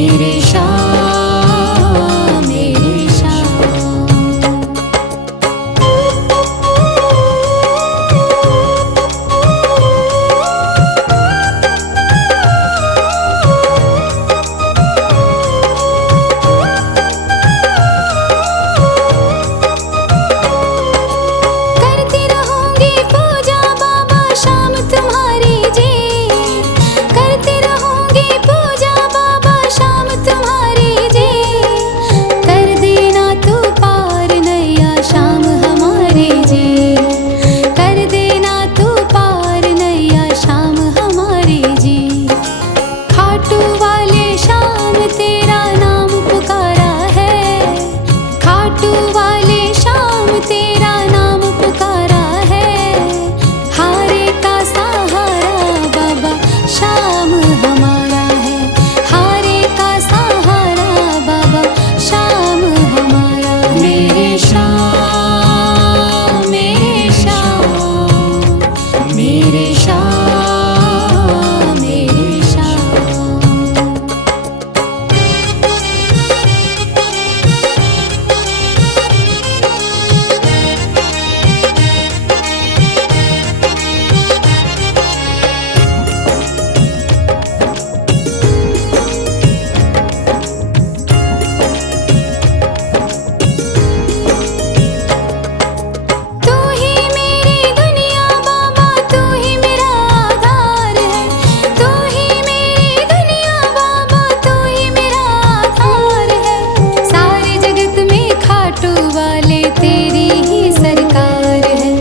मेरे शाह मेरे शाह। करती रहूंगी पूजा बाबा शाम तुम्हारी जी, करती रहूंगी पूजा बाबा शाम तुम्हारी जी। कर देना तू पार नैया शाम हमारी जी, कर देना तू पार नैया शाम हमारी जी। खाटू वाले शाम तेरा नाम पुकारा है, खाटू वाले शाम तेरा नाम पुकारा है। हारे का सहारा बाबा शाम हमारा है, हारे का सहारा बाबा शाम हमारा है। मेरे शाह मेरे शाह मेरे शाह मेरे शाह। तू ही मेरी दुनिया बाबा, तू ही मेरा आधार है, तू ही मेरी दुनिया बाबा, तू ही मेरा आधार है। सारे जगत में खाटू वाले तेरी ही सरकार है,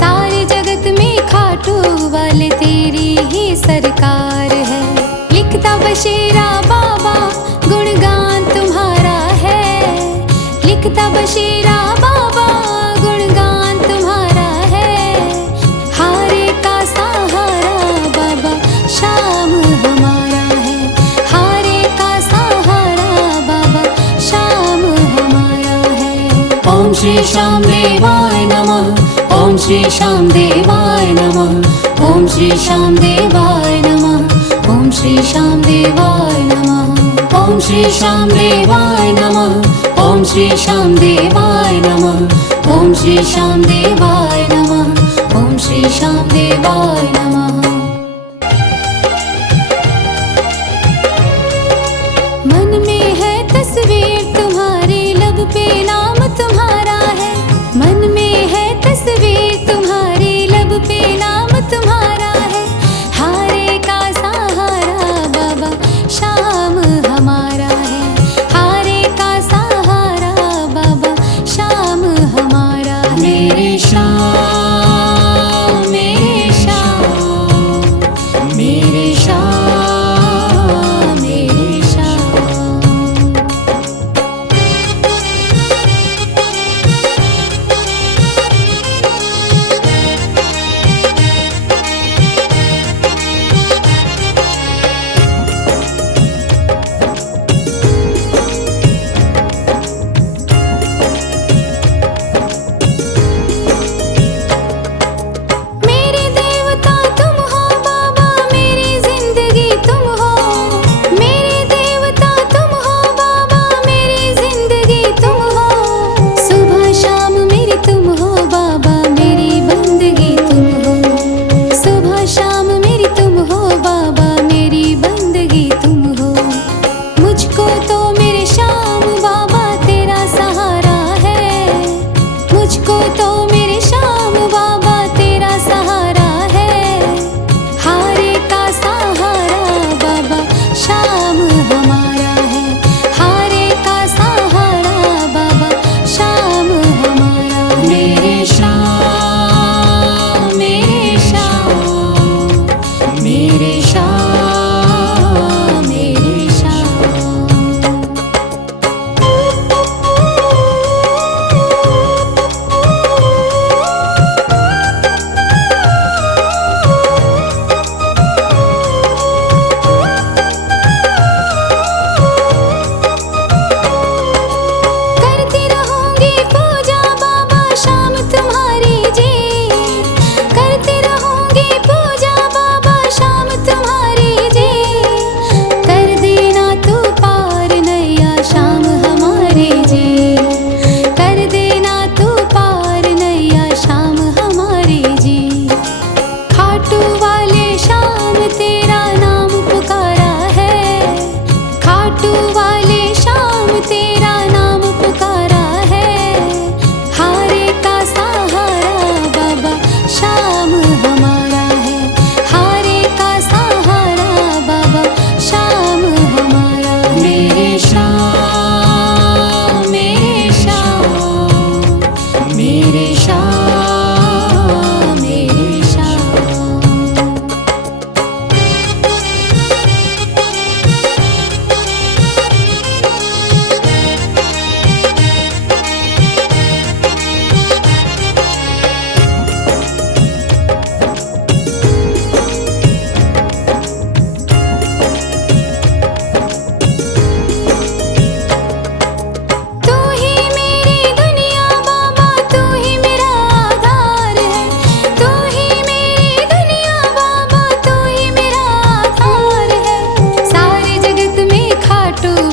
सारे जगत में खाटू वाले तेरी ही सरकार है। लिखता बशीरा बाबा गुणगान तुम्हारा है, लिखता बशीरा बाबा गुणगान तुम्हारा है। हारे का सहारा बाबा शाम हमारा है, हारे का सहारा बाबा शाम हमारा है। ओम श्री श्याम देवाय नमः, ओम श्री श्याम देवाय नमः, ओम श्री श्याम देवाय नमः, ओम श्री श्याम देवाय नमः, ओम श्री श्याम देवाय नमः, ओम श्री श्याम देवाय नमः, ओम श्री श्याम देवाय नमः, ओम श्री श्याम देवाय नमः। मन में है तस्वीर तुम्हारी, लब पे नाम तुम्हारा है। मन में है तस्वीर तुम्हारी, लब पे नाम तुम्हारा है। हारे का सहारा बाबा शाम हमारा है, हारे का सहारा बाबा शाम हमारा है। मेरे शाह मेरे शाह मेरे शाह मेरे शाह। मेरे देवता तुम हो बाबा, मेरी जिंदगी तुम हो, मेरे देवता तुम हो बाबा, मेरी जिंदगी तुम हो। सुबह शाम मेरी तुम हो बाबा, मेरी बंदगी तुम हो। सुबह शाम मेरी तुम हो बाबा, मेरी बंदगी तुम हो। मुझको तो मेरे शाम बाबा तेरा सहारा है, मुझको तो मेरे शाम बाबा तेरा सहारा है। हारे का सहारा बाबा शाम हमारा है, हारे का सहारा बाबा शाम हमारा है। मेरे शाह मेरे शाह मेरे शाह मेरे शाह।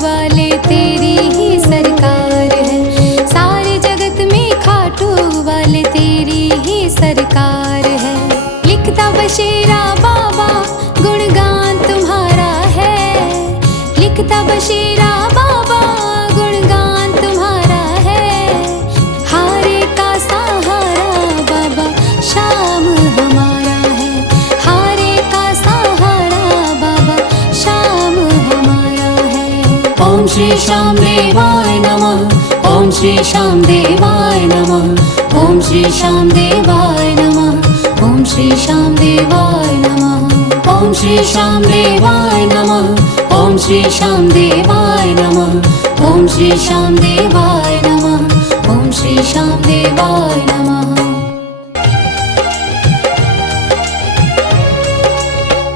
वाले तेरी ही सरकार है। सारे जगत में खाटू वाले तेरी ही सरकार है। लिखता बशीरा बाबा गुणगान तुम्हारा है। लिखता बशीरा बाबा गुणगान तुम्हारा है। हारे का सहारा बाबा शाम हमारा है। हारे का सहारा बाबा शाम हमारा है। ओम श्री श्याम देवाय नमः। ओम श्री श्याम देवाय नमः। ओम श्री श्याम देवाय नमः। ओम श्री श्याम देवाय नमः। ओम श्री श्याम देवाय नमः। ओम श्री श्याम देवाय नमः। ओम श्री श्याम देवाय नमः। ओम श्री श्याम देवाय नमः।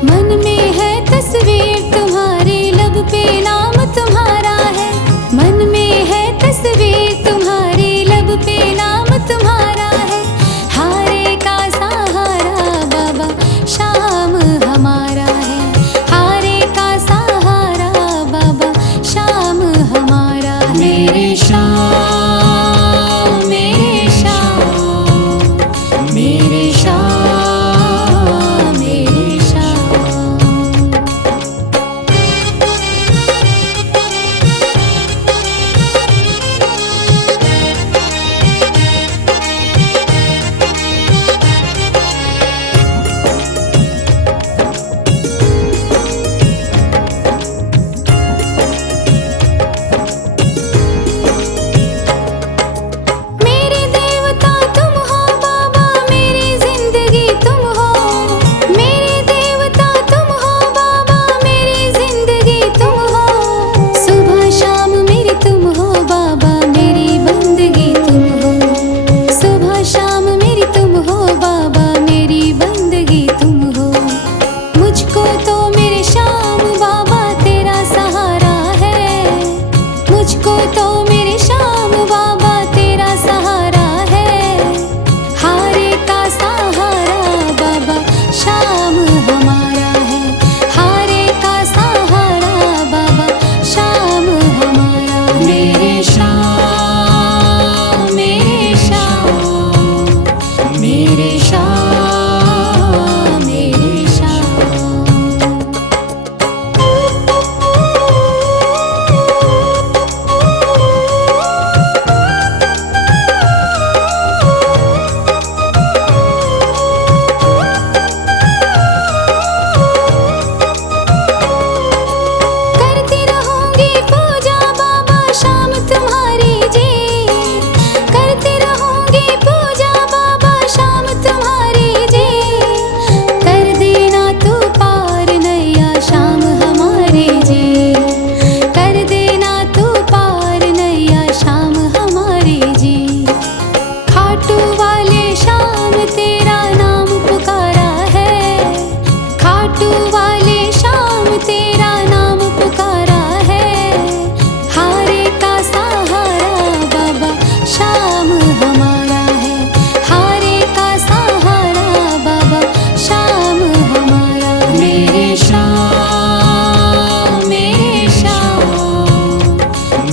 मन में है तस्वीर तुम्हारी, लब पे नाम तुम्हारा है। मन में है तस्वीर तुम्हारी, लब पे नाम तुम्हारा है। हारे का सहारा बाबा शाम हमारा है। हारे का सहारा बाबा शाम हमारा है। मेरे श्याम मेरे श्याम मेरे श्याम मेरे श्याम। मेरे देवता तुम हो बाबा, मेरी जिंदगी तुम हो। मेरे देवता तुम हो बाबा, मेरी जिंदगी तुम हो। सुबह शाम मेरी तुम हो बाबा, मेरी बंदगी तुम हो। सुबह शाम मेरी तुम हो बाबा, मेरी बंदगी तुम हो। मुझको तो मेरे श्याम बाबा तेरा सहारा है। मुझको तो मेरे श्याम बाबा तेरा सहारा है। हारे का सहारा बाबा शाम हमारा है। हारे का सहारा बाबा शाम हमारा है। मेरे श्याम मेरे श्याम मेरे श्याम मेरे श्याम। करती रहूंगी पूजा बाबा शाम तुम्हारी जी। करती रहूंगी पूजा बाबा शाम तुम्हारी जी। कर देना तू पार नैया शाम हमारे जी। कर देना तू पार नैया शाम हमारे जी। खाटू वाले शाम तेरा नाम पुकारा है। खाटू वाले शाम तेरा नाम पुकारा है। हारे का सहारा बाबा शाम हमारा है। हारे का सहारा बाबा शाम हमारा है। मेरे श्याम मेरे श्याम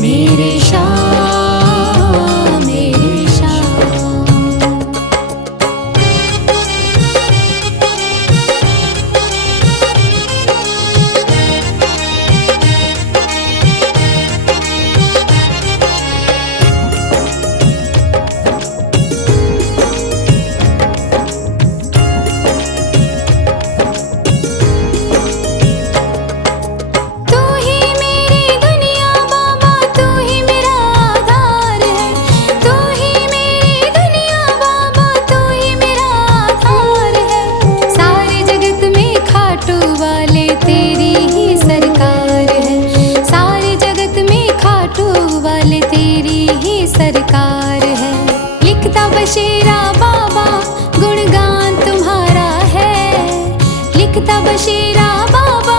मेरे श्याम मेरे श्याम। तू ही मेरी दुनिया बाबा, तू ही मेरा आधार है। तू ही मेरी दुनिया बाबा, तू ही मेरा आधार है। सारे जगत में खाटू वाले तेरी ही सरकार है। सारे जगत में खाटू वाले तेरी ही सरकार है। लिखता बशीरा बाबा गुणगान तुम्हारा है। लिखता बशीरा बाबा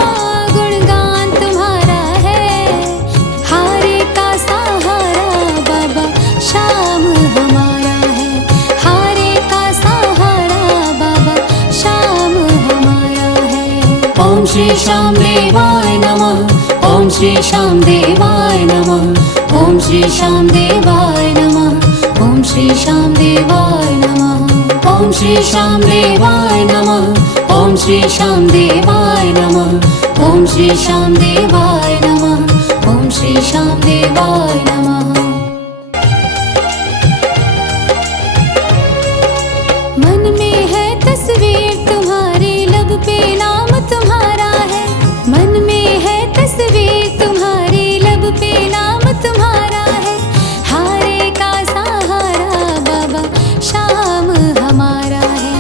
गुणगान तुम्हारा है। हारे का सहारा बाबा शाम हमारा है। हारे का सहारा बाबा शाम हमारा है। ओम श्री श्याम देवाय नमः। ओम श्री श्री श्याम देवाय नमः। ओम श्री श्याम देवाय नमः। ओम श्री श्याम देवाय नमः। ओम श्री श्याम देवाय नमः। ओम श्री श्याम देवाय नमः। ओम श्री श्याम देवाय नमः। ओम श्री श्याम देवाय नमः। मन में है तस्वीर तुम्हारी, लब पे नाम तुम्हारा है। मन में है तस्वीर तुम्हारी, लब पे नाम तुम्हारा है। हारे का सहारा बाबा शाम हमारा है।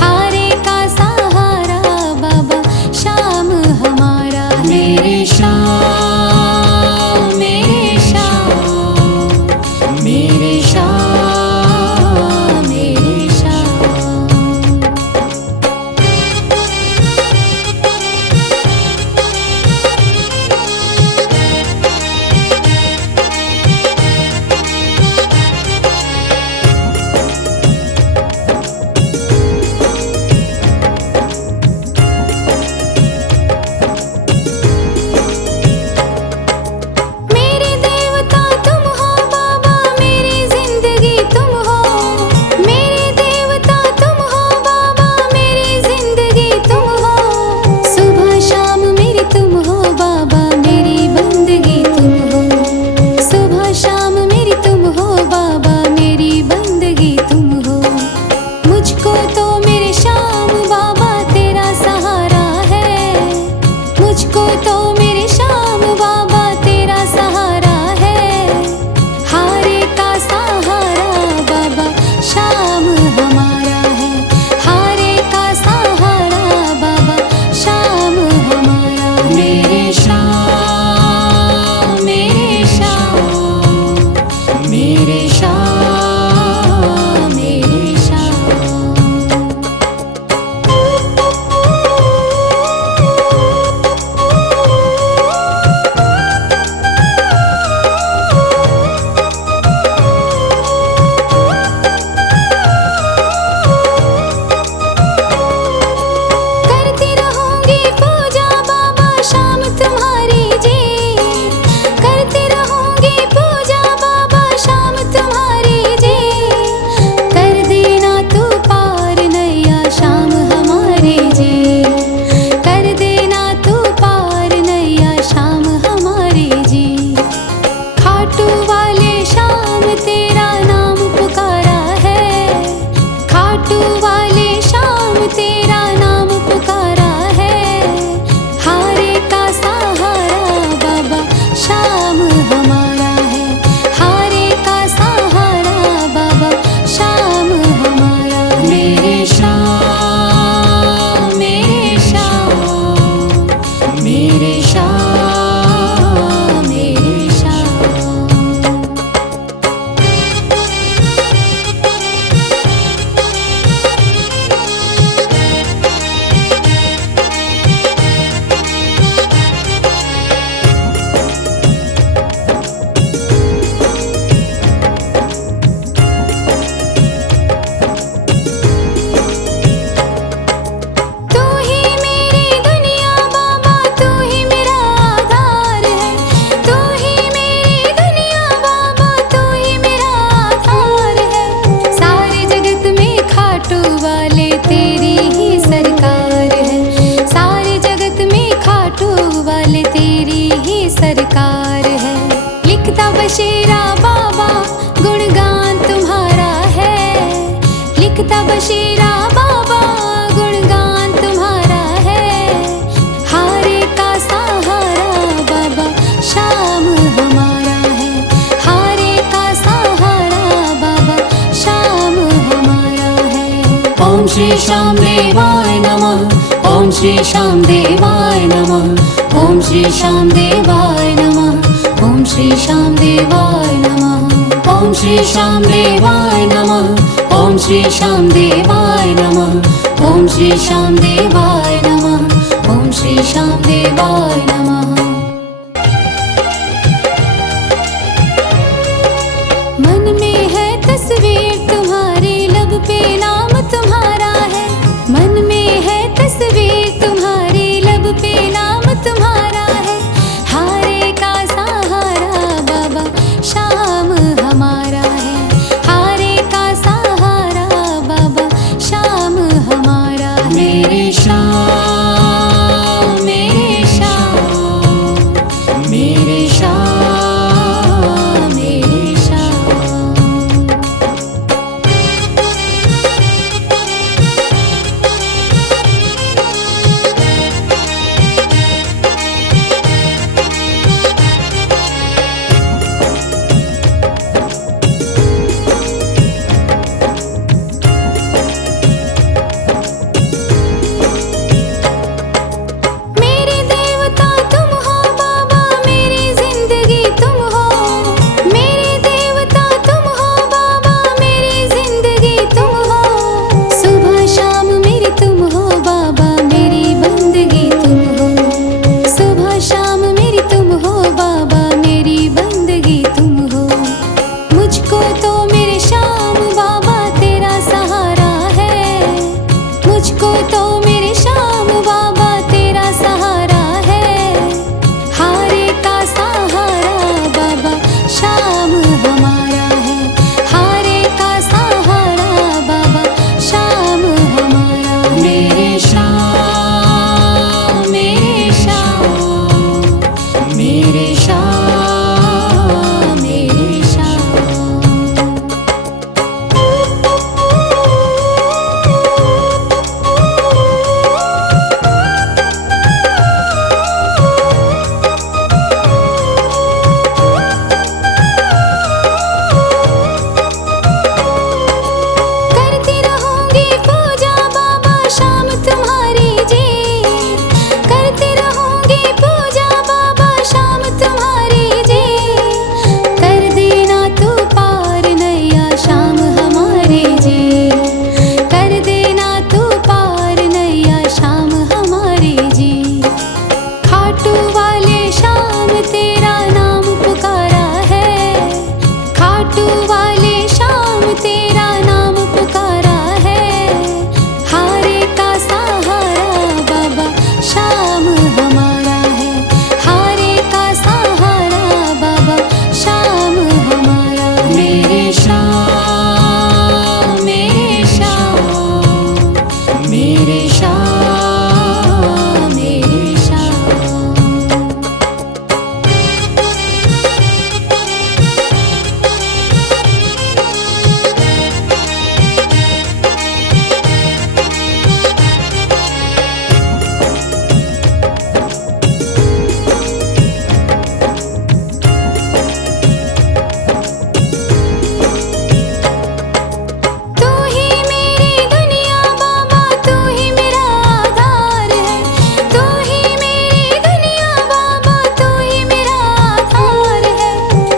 हारे का सहारा बाबा शाम हमारा है। मेरे श्याम, मेरे श्याम, मेरे श्याम, मेरे श्याम। मेरे देवता तुम हो बाबा, मेरी जिंदगी तुम हो। मेरे देवता तुम हो बाबा, मेरी जिंदगी तुम हो। सुबह शाम मेरी तुम हो बाबा, मेरी बंदगी तुम हो। सुबह शाम मेरी तुम हो बाबा, मेरी बंदगी तुम हो। मुझको तो मेरे श्याम बाबा तेरा सहारा है। मुझको तो मेरे श्याम बाबा तेरा सहारा है। हारे का सहारा बाबा शाम हमारा है। हारे का सहारा बाबा शाम हमारा है। मेरे श्याम, मेरे श्याम, मेरे श्याम, मेरे श्याम। करती रहूंगी पूजा बाबा शाम तुम्हारी जी। करती रहूंगी पूजा बाबा शाम तुम्हारी जी। कर देना तू पार नैया शाम हमारी जी। कर देना तू पार नैया शाम हमारी जी। खाटू वाले शाम तेरा नाम पुकारा है। खाटू वाले शाम तेरा नाम पुकारा है। हारे का सहारा बाबा शाम हमारा है। हारे का सहारा बाबा शाम हमारा है। मेरे श्याम, मेरे श्याम, मेरे श्याम, मेरे श्याम। तू ही मेरी दुनिया बाबा, तू ही मेरा आधार है। तू ही मेरी दुनिया बाबा, तू ही मेरा आधार है। सारे जगत में खाटू वाले तेरी ही सरकार है। सारे जगत में खाटू वाले तेरी ही सरकार है। लिखता बशीरा बाबा गुणगान तुम्हारा है। लिखता बशीरा बाबा गुणगान तुम्हारा है। हारे का सहारा बाबा शाम हमारा है। हारे का सहारा बाबा शाम हमारा है। ओम श्री श्याम देवाय नमः। ओम श्री श्याम देवाय नमः। ओम श्री श्याम देवाय नमः। ओम श्री श्याम देवाय नमः। ओम श्री श्याम देवाय नमः। ओम श्री श्याम देवाय नमः। ओम श्री श्याम देवाय नमः। ओम श्री श्याम देवाय नमः। मन में है तस्वीर तुम्हारी, लब पे नाम तुम्हारा है। मन में है तस्वीर तुम्हारी, लब पे नाम तुम्हारा है। हारे श्याम मेरे श्याम। मेरे देवता तुम हो बाबा, मेरी जिंदगी तुम हो। मेरे देवता तुम हो बाबा, मेरी जिंदगी तुम हो। सुबह शाम मेरी तुम हो बाबा, मेरी बंदगी तुम हो। सुबह शाम मेरी तुम हो बाबा, मेरी बंदगी तुम हो। मुझको तो मेरे श्याम बाबा तेरा सहारा है। मुझको तो मेरे श्याम बाबा तेरा सहारा है। हारे का सहारा बाबा श्याम हमारा है। हारे का सहारा बाबा श्याम हमारा है। मेरे श्याम मेरे श्याम मेरे श्याम मेरे श्याम। करती रहूंगी पूजा बाबा शाम तुम्हारी जी। करती रहूंगी पूजा बाबा शाम तुम्हारी जी। कर देना तू पार नैया शाम हमारी जी। कर देना तू पार नैया शाम हमारी जी। खाटू वाले शाम तेरा नाम पुकारा है। खाटू वाले शाम तेरा नाम पुकारा है। हारे का सहारा बाबा श्याम हमारा है। हारे का सहारा बाबा श्याम हमारा है। मेरे श्याम मेरे श्याम मेरे श्याम मेरे श्याम। तू ही मेरी दुनिया बाबा, तू ही मेरा आधार है। तू ही मेरी दुनिया बाबा, तू ही मेरा आधार है।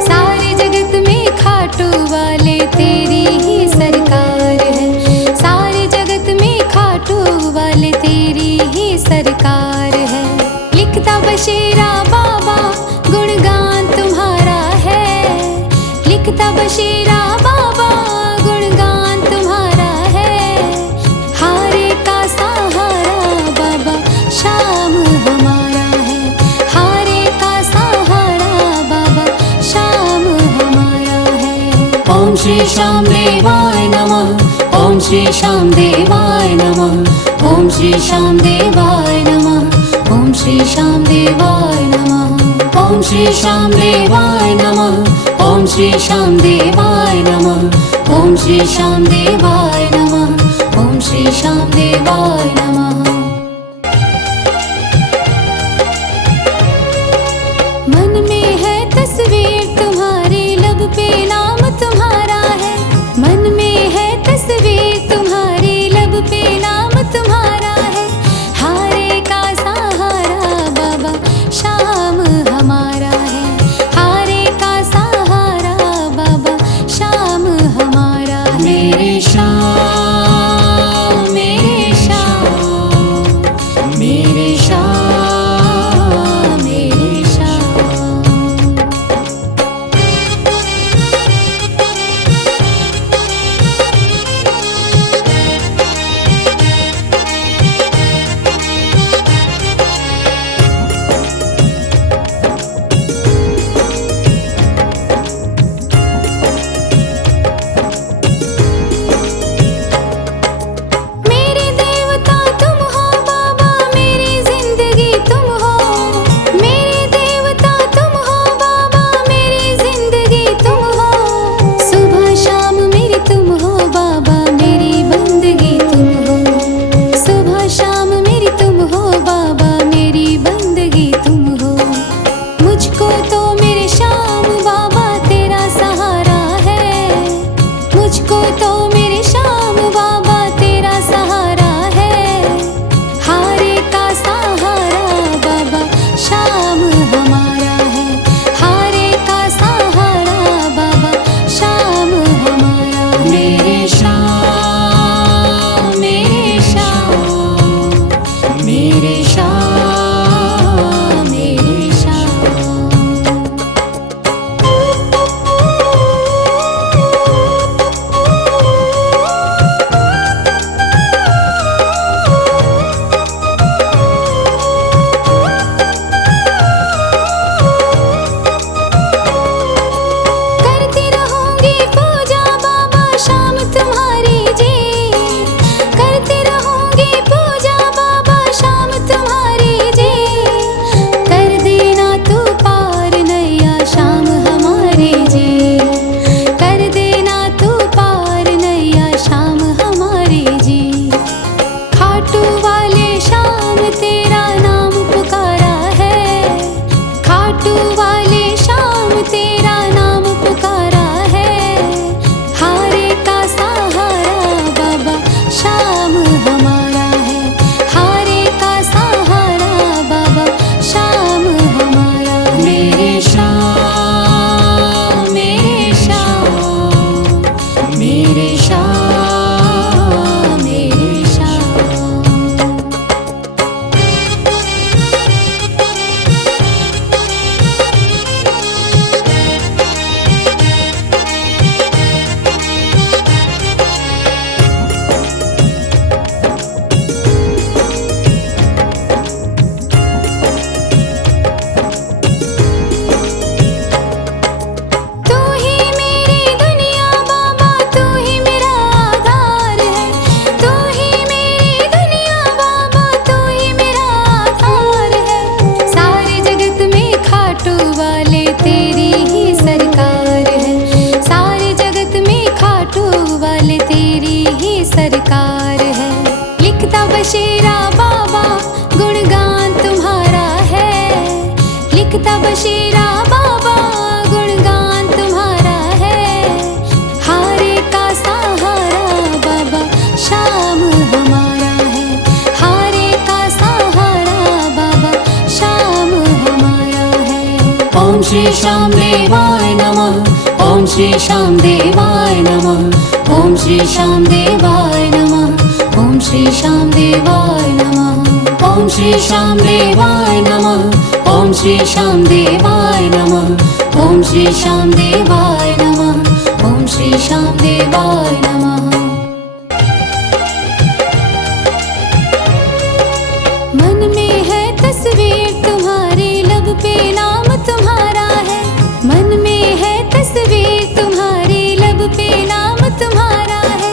सारे जगत में खाटू वाले तेरी ही सरकार है। सारे जगत में खाटू वाले तेरी ही सरकार है। लिखता बशीरा बाबा गुणगान तुम्हारा है। लिखता बशीरा बाबा गुणगान तुम्हारा है। हारे का सहारा बाबा श्याम हमारा है। हारे का सहारा बाबा श्याम हमारा है। ओम श्री श्याम देवाय नमः। ओम श्री श्याम देवाय नमः। ओम श्री श्याम देवाय नमः। ओम श्री श्याम देवाय नमः। ओम श्री श्याम देवाय नमः। ओम श्री श्याम देवाय नमः। ओम श्री श्याम देवाय नमः। ओम श्री श्याम देवाय नमः। मन में है तस्वीर तुम्हारी, लब पे नाम तुम्हारा है। मन में है तस्वीर तुम्हारी, लब पे नाम तुम्हारा है। हारे का सहारा बाबा श्याम हमारा है। हारे का सहारा बाबा श्याम हमारा है। मेरे श्याम मेरे श्याम श्री श्याम देवाय नमः। ओम श्री श्याम देवाय नमः। ओम श्री श्याम देवाय नमः। ओम श्री श्याम देवाय नमः। ओम श्री श्याम देवाय नमः। ओम श्री श्याम देवाय नमः। ओम श्री श्याम देवाय नमः। ओम श्री श्याम देवाय नमः। मन में है तस्वीर तुम्हारी, लब पे नाम तुम्हारा है। मन में है तस्वीर तुम्हारी, लब पे नाम तुम्हारा है।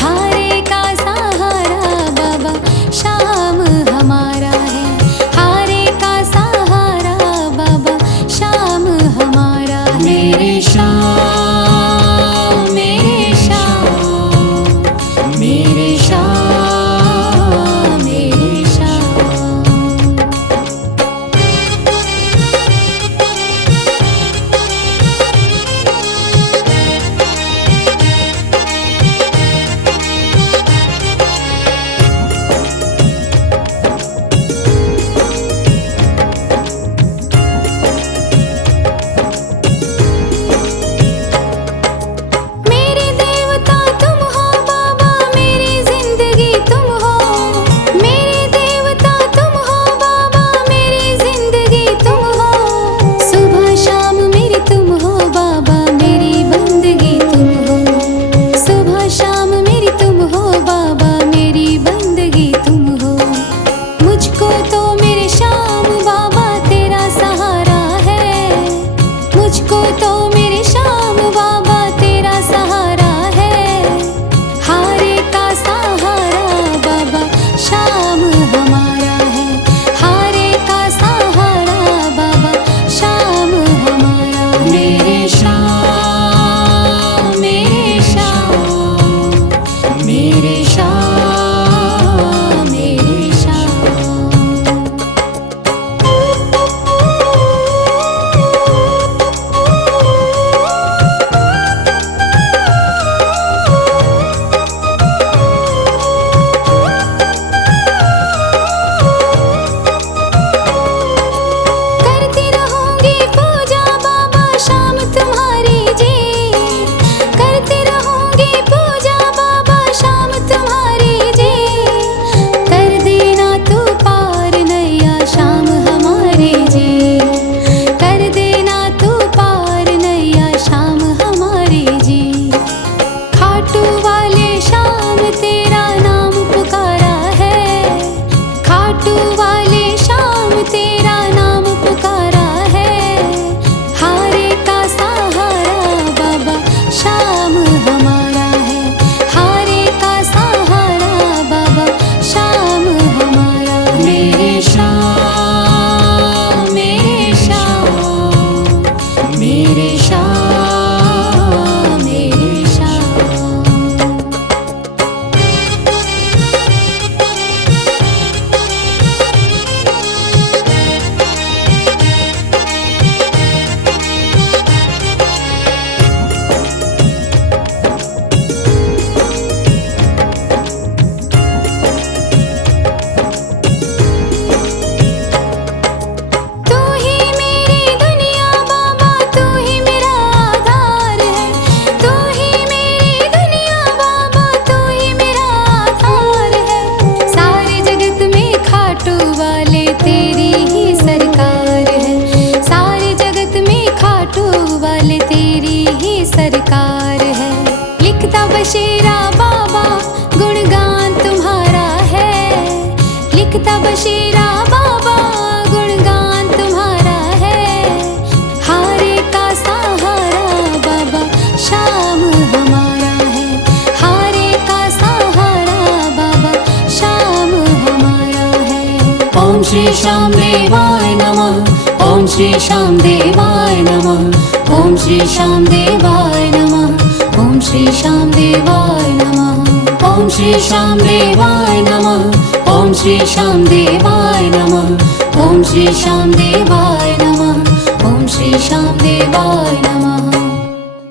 हारे का सहारा बाबा शाम हमारा है। हारे का सहारा बाबा शाम हमारा है। मेरे श्याम, मेरे श्याम, मेरे श्याम, मेरे श्याम। मेरे देवता तुम हो बाबा, मेरी जिंदगी तुम हो। मेरे देवता तुम हो बाबा, मेरी जिंदगी तुम हो। सुबह शाम मेरी तुम हो बाबा, मेरी बंदगी तुम हो। सुबह शाम मेरी तुम हो बाबा, मेरी बंदगी तुम हो। मुझको तो मेरे श्याम बाबा तेरा सहारा है। मुझको तो मेरे श्याम बाबा तेरा सहारा है। हारे का सहारा बाबा शाम हमारा है। हारे का सहारा बाबा शाम हमारा है। मेरे श्याम, मेरे श्याम, मेरे श्याम, मेरे श्याम। करती रहूंगी पूजा बाबा शाम तुम्हारी जी। करती रहूंगी पूजा बाबा शाम तुम्हारी जी। कर देना तू पार नैया शाम हमारी जी। कर देना तू पार नैया शाम हमारी जी। खाटू वाले शाम तेरा नाम पुकारा है। खाटू वाले शाम तेरा नाम पुकारा है। हारे का सहारा बाबा शाम हमारा है। हारे का सहारा बाबा शाम हमारा है। मेरे श्याम, मेरे श्याम, मेरे श्याम, मेरे श्याम। तू ही मेरी दुनिया बाबा, तू ही मेरा आधार है। तू ही मेरी दुनिया बाबा, तू ही मेरा आधार है। सारे जगत में खाटू वाले तेरी ही सरकार है। सारे जगत में खाटू वाले तेरी ही सरकार है। लिखता बशीरा बाबा गुणगान तुम्हारा है। लिखता बशीरा बाबा गुणगान तुम्हारा है। हारे का सहारा बाबा शाम हमारा है। हारे का सहारा बाबा शाम हमारा है। ओम श्री श्याम देवाय नमः। ओम श्री श्याम देवाय नमः। ओम श्री श्याम देवाय नमः। ओम श्री श्याम देवाय नमः। ओम श्री श्याम देवाय नमः। ओम श्री श्याम देवाय नमः। ओम श्री श्याम देवाय नमः। ओम श्री श्याम देवाय नमः।